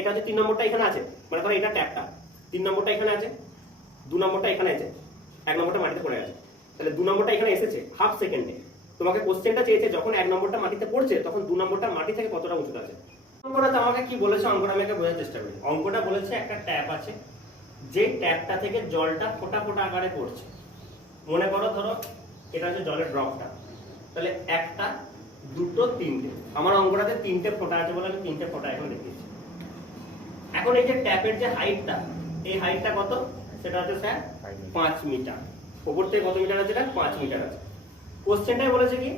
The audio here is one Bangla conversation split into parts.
এটা হচ্ছে 3 নম্বরটা এখানে আছে, মানে ধরো এটা ট্যাপটা, 3 নম্বরটা এখানে আছে, 2 নম্বরটা এখানে আছে, 1 নম্বরটা মাটিতে পড়ে আছে। তাহলে 2 নম্বরটা এখানে এসেছে হাফ সেকেন্ডে। তোমাকে কোশ্চেনটা চেয়েছে যখন 1 নম্বরটা মাটিতে পড়ছে তখন 2 নম্বরটা মাটি থেকে কতটা উঁচুতে আছে। অঙ্কটা আমাকে কি বলেছে, অঙ্কটা আমি বোঝার চেষ্টা করি। অঙ্কটা বলেছে একটা ট্যাপ আছে, যে ট্যাপটা থেকে জলটা ফোঁটা ফোঁটা আকারে পড়ছে। মনে করো ধরো এটা হচ্ছে জলের ড্রপটা, তাহলে একটা, দুটো, তিনটে। আমার অঙ্কটাতে 3টে ফোঁটা আছে বলে আমি 3টে ফোঁটা এখন দেখিয়েছি। এখন এই যে ট্যাপের যে হাইটটা, এই হাইটটা কত, সেটা হচ্ছে স্যার 5 মিটার। উপর থেকে কত মিটার আছে, এটা 5 মিটার আছে। কোশ্চেনটাই বলেছে কি,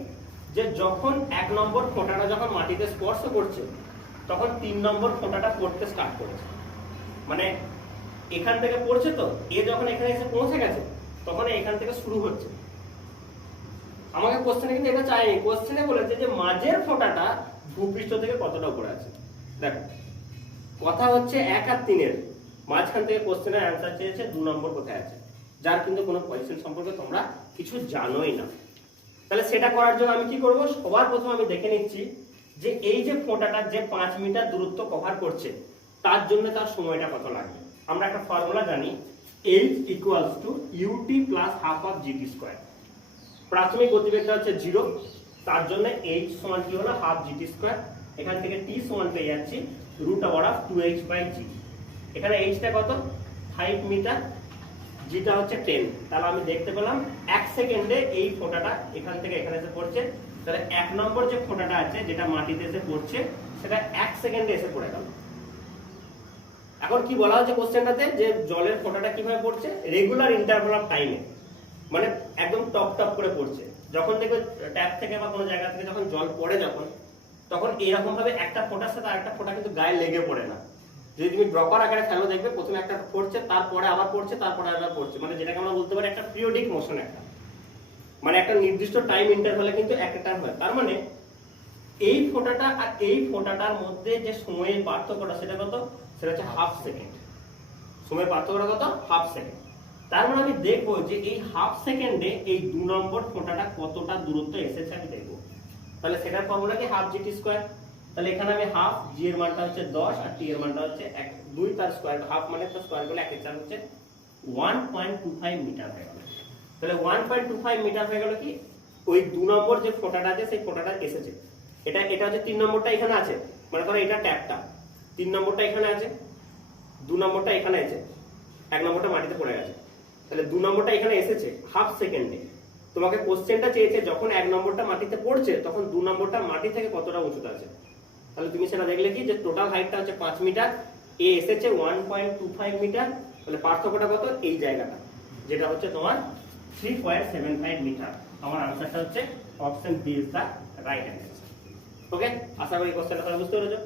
যে যখন 1 নম্বর ফোঁটাটা যখন মাটিতে স্পর্শ করছে তখন 3 নম্বর ফোঁটাটা পড়তে স্টার্ট করেছে। মানে এখান থেকে পড়ছে, তো এ যখন এখানে এসে পৌঁছে গেছে তখন এখান থেকে শুরু হচ্ছে। আমাকে কোশ্চেনে কিন্তু এটা চাইনি, কোশ্চেনে বলেছে যে মাঝের ফোঁটাটা ভূপৃষ্ঠ থেকে কতটা উপরে আছে। দেখো কথা হচ্ছে 1 আর 3 এর মাঝখান থেকে কোশ্চেনের অ্যান্সার চেয়েছে 2 নম্বর কোথায় আছে, যার কিন্তু কোনো পজিশন সম্পর্কে তোমরা কিছু জানোই না। তাহলে সেটা করার জন্য আমি কি করব, সবার প্রথমে আমি দেখে নিচ্ছি যে এই যে ফোঁটাটা যে 5 মিটার দূরত্ব কভার করছে তার জন্য তার সময়টা কত লাগবে। আমরা একটা ফর্মুলা জানি, H equals to ut plus half of gt square। প্রাথমিক গতিবেগটা হচ্ছে 0, তার জন্য h সমান কি হলো হাফ gt স্কয়ার। এখান থেকে t সমান পেয়ে যাচ্ছি রুট ওভার অফ 2h/g। এখানে h টা কত 5 মিটার, g টা হচ্ছে 10। তাহলে আমি দেখতে পেলাম 1 সেকেন্ডে এই ফোঁটাটা এখান থেকে এখানে এসে পড়ছে। তাহলে 1 নম্বর যে ফোঁটাটা আছে যেটা মাটিতে এসে পড়ছে সেটা 1 সেকেন্ডে এসে পড়ে গেল। এখন কি বলা হচ্ছে কোশ্চেনটাতে, যে জলের ফোঁটাটা কিভাবে পড়ছে, রেগুলার ইন্টারভাল অফ টাইমে, মানে একদম টপ টপ করে পড়ছে। যখন দেখবে ট্যাপ থেকে বা কোনো জায়গা থেকে যখন জল পড়ে তখন এরকম ভাবে একটা ফোঁটার সাথে আরেকটা ফোঁটা কিন্তু গায়ে লেগে পড়ে না। যদি তুমি ড্রপার আকারে ফেলো দেখবে প্রথমে একটা পড়ছে, তারপরে আবার পড়ছে, তারপরে আবার পড়ছে, মানে যেটাকে আমরা বলতে পারি একটা পিরিয়ডিক মোশন, একটা মানে একটা নির্দিষ্ট টাইম ইন্টারভালে কিন্তু একটা হয়। তার মানে এই ফোঁটাটা আর এই ফোঁটাটার মধ্যে যে সময়ের পার্থক্যটা সেটা কত, সেটা হচ্ছে হাফ সেকেন্ড। সময়ের পার্থক্যটা কত, হাফ সেকেন্ড। তার মানে আমি দেখবো যে এই হাফ সেকেন্ডে এই 2 নম্বর ফোঁটাটা কতটা দূরত্ব এসেছে আমি দেখবো। তাহলে সেটার ফর্মুলা কি হাফ gt স্কয়ার। তাহলে এখানে আমি হাফ, g এর মানটা হচ্ছে 10 আর t এর মানটা হচ্ছে 2, তার স্কয়ার, হাফ মানে তো স্কয়ার করলে 1 এর 4 হচ্ছে 1.25 মিটার হয়ে গেল। তাহলে 1.25 মিটার হয়ে গেল কি, ওই 2 নম্বর যে ফোঁটাটা আছে সেই ফোঁটাটা এসেছে। এটা হচ্ছে 3 নম্বরটা এখানে আছে, মানে ধরো এটা ট্যাপটা, 3 নম্বরটা এখানে আছে, 2 নম্বরটা এখানে আছে, 1 নম্বরটা মাটিতে পড়ে গেছে। তাহলে 2 নম্বরটা এখানে এসেছে হাফ সেকেন্ডে। তোমাকে কোশ্চেনটা চেয়েছে যখন 1 নম্বরটা মাটিতে পড়ছে তখন 2 নম্বরটা মাটি থেকে কতটা উঁচুতে আছে। তাহলে তুমি সেটা দেখলে কি, যে টোটাল হাইটটা হচ্ছে 5 মিটার, এ এসেছে 1.25 মিটার। তাহলে পার্থক্যটা কত, এই জায়গাটা যেটা হচ্ছে তোমার 3.75 মিটার। আমার আনসারটা হচ্ছে option B is the right answer. Okay, আশা করি কোশ্চেনটা তোমরা বুঝতে পেরেছো।